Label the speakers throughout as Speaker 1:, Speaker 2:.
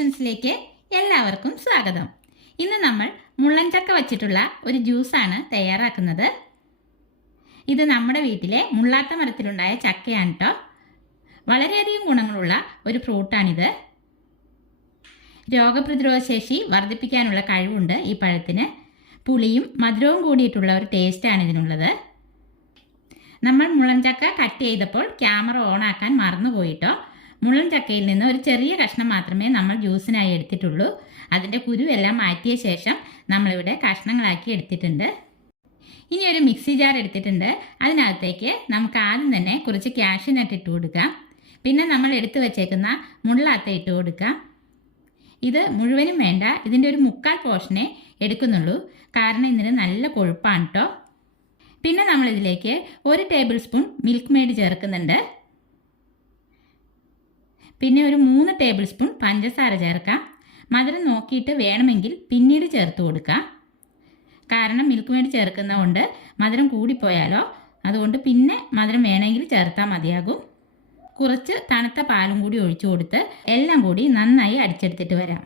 Speaker 1: ജ്യൂസിലേക്ക് എല്ലാവർക്കും സ്വാഗതം. ഇന്ന് നമ്മൾ മുള്ളൻചക്ക വച്ചിട്ടുള്ള ഒരു ജ്യൂസാണ് തയ്യാറാക്കുന്നത്. ഇത് നമ്മുടെ വീട്ടിലെ മുള്ളാത്ത മരത്തിലുണ്ടായ ചക്കയാണ് കേട്ടോ വളരെയധികം ഗുണങ്ങളുള്ള ഒരു ഫ്രൂട്ടാണിത്. രോഗപ്രതിരോധ ശേഷി വർദ്ധിപ്പിക്കാനുള്ള കഴിവുണ്ട് ഈ പഴത്തിന്. പുളിയും മധുരവും കൂടിയിട്ടുള്ള ഒരു ടേസ്റ്റാണ് ഇതിനുള്ളത്. നമ്മൾ മുളഞ്ചക്ക കട്ട് ചെയ്തപ്പോൾ ക്യാമറ ഓൺ ആക്കാൻ മറന്നുപോയിട്ടോ മുള്ളൻ ചക്കയിൽ നിന്ന് ഒരു ചെറിയ കഷ്ണം മാത്രമേ നമ്മൾ ജ്യൂസിനായി എടുത്തിട്ടുള്ളൂ. അതിന്റെ കുരുവെല്ലാം മാറ്റിയ ശേഷം നമ്മളിവിടെ കഷ്ണങ്ങളാക്കി എടുത്തിട്ടുണ്ട്. ഇനി ഒരു മിക്സി ജാർ എടുത്തിട്ടുണ്ട്. അതിനകത്തേക്ക് നമുക്ക് ആദ്യം തന്നെ കുറച്ച് ക്യാഷ്യൂ നട്ട് ഇട്ട് കൊടുക്കാം. പിന്നെ നമ്മൾ എടുത്തു വച്ചേക്കുന്ന മുള്ളാത്ത ഇട്ട് കൊടുക്കാം. ഇത് മുഴുവനും വേണ്ട ഇതിന്റെ ഒരു മുക്കാൽ പോർഷനെ എടുക്കുന്നുള്ളൂ. കാരണം ഇതിന് നല്ല കൊഴുപ്പാണ് കേട്ടോ പിന്നെ നമ്മളിതിലേക്ക് ഒരു ടേബിൾ സ്പൂൺ മിൽക്ക് മെയ്ഡ് ചേർക്കുന്നുണ്ട്. പിന്നെ ഒരു മൂന്ന് ടേബിൾ സ്പൂൺ പഞ്ചസാര ചേർക്കാം. മധുരം നോക്കിയിട്ട് വേണമെങ്കിൽ പിന്നീട് ചേർത്ത് കൊടുക്കാം. കാരണം മിൽക്ക് വേണ്ടി ചേർക്കുന്നതുകൊണ്ട് മധുരം കൂടിപ്പോയാലോ? അതുകൊണ്ട് പിന്നെ മധുരം വേണമെങ്കിൽ ചേർത്താൽ മതിയാകും. കുറച്ച് തണുത്ത പാലും കൂടി ഒഴിച്ചു കൊടുത്ത് എല്ലാം കൂടി നന്നായി അടിച്ചെടുത്തിട്ട് വരാം.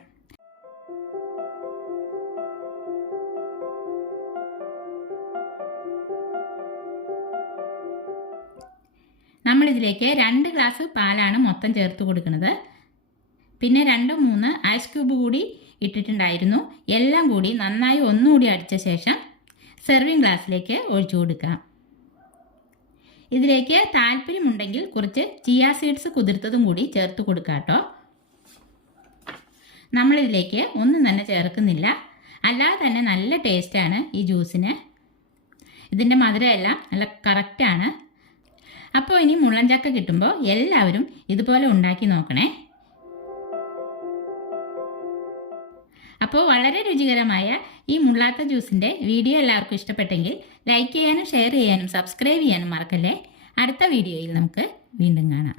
Speaker 1: നമ്മളിതിലേക്ക് രണ്ട് ഗ്ലാസ് പാലാണ് മൊത്തം ചേർത്ത് കൊടുക്കുന്നത്. പിന്നെ രണ്ട് മൂന്ന് ഐസ് ക്യൂബ് കൂടി ഇട്ടിട്ടുണ്ടായിരുന്നു. എല്ലാം കൂടി നന്നായി ഒന്നുകൂടി അടിച്ച ശേഷം സെർവിങ് ഗ്ലാസ്സിലേക്ക് ഒഴിച്ചു കൊടുക്കാം ഇതിലേക്ക് താല്പര്യമുണ്ടെങ്കിൽ കുറച്ച് ചിയ സീഡ്സ് കുതിർത്തതും കൂടി ചേർത്ത് കൊടുക്കാം കേട്ടോ. നമ്മളിതിലേക്ക് ഒന്നും തന്നെ ചേർക്കുന്നില്ല. അല്ലാതെ തന്നെ നല്ല ടേസ്റ്റാണ് ഈ ജ്യൂസിന് ഇതിന്റെ മധുരമെല്ലാം നല്ല കറക്റ്റാണ് അപ്പോൾ ഇനി മുള്ളൻചക്ക കിട്ടുമ്പോൾ എല്ലാവരും ഇതുപോലെ ഉണ്ടാക്കി നോക്കണേ. അപ്പോൾ വളരെ രുചികരമായ ഈ മുള്ളാത്ത ജ്യൂസിന്റെ വീഡിയോ എല്ലാവർക്കും ഇഷ്ടപ്പെട്ടെങ്കിൽ ലൈക്ക് ചെയ്യാനും ഷെയർ ചെയ്യാനും സബ്സ്ക്രൈബ് ചെയ്യാനും മറക്കല്ലേ? അടുത്ത വീഡിയോയിൽ നമുക്ക് വീണ്ടും കാണാം.